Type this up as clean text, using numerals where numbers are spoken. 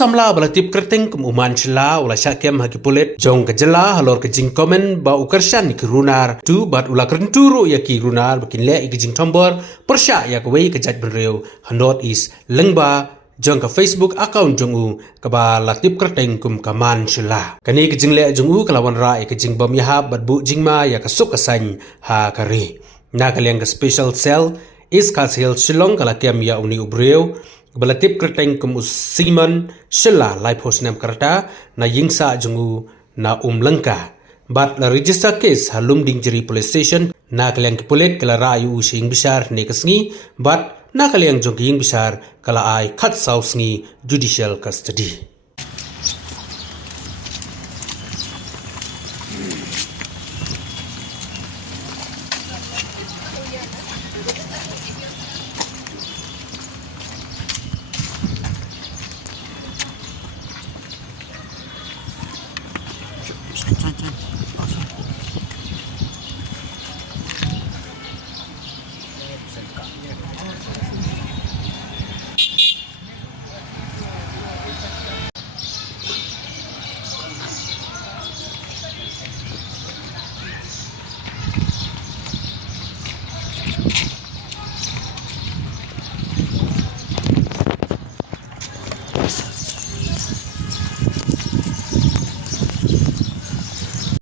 samla balatip kerteng kum uman Shylla ula syakem haki pulit jong kejela halor kejing komen ba ukershan ki runar tu bat ula kerenturu ya ki runar bakin le ikejing tombor persya ya kwei kejat benreu handot is lengba jong ka Facebook account jong u kaba latip kerteng kum kaman Shylla kani kejing le jong u kalawan ra ikejing bom yahab bat bu jingma ya kasuk kasany ha kari na kaliang ka special cell is kasil Shillong kalakem ya uni ubreu balatip kerteng kum Simon Shylla lai posnam kerta na yingsa jungu na lengka bat la register case halum dingjeri police station na kaliang kipulit kala rayu using bisar ne kasngi bat na kaliang jong ying bisar kala ai khat sausngi judicial custody. Fine.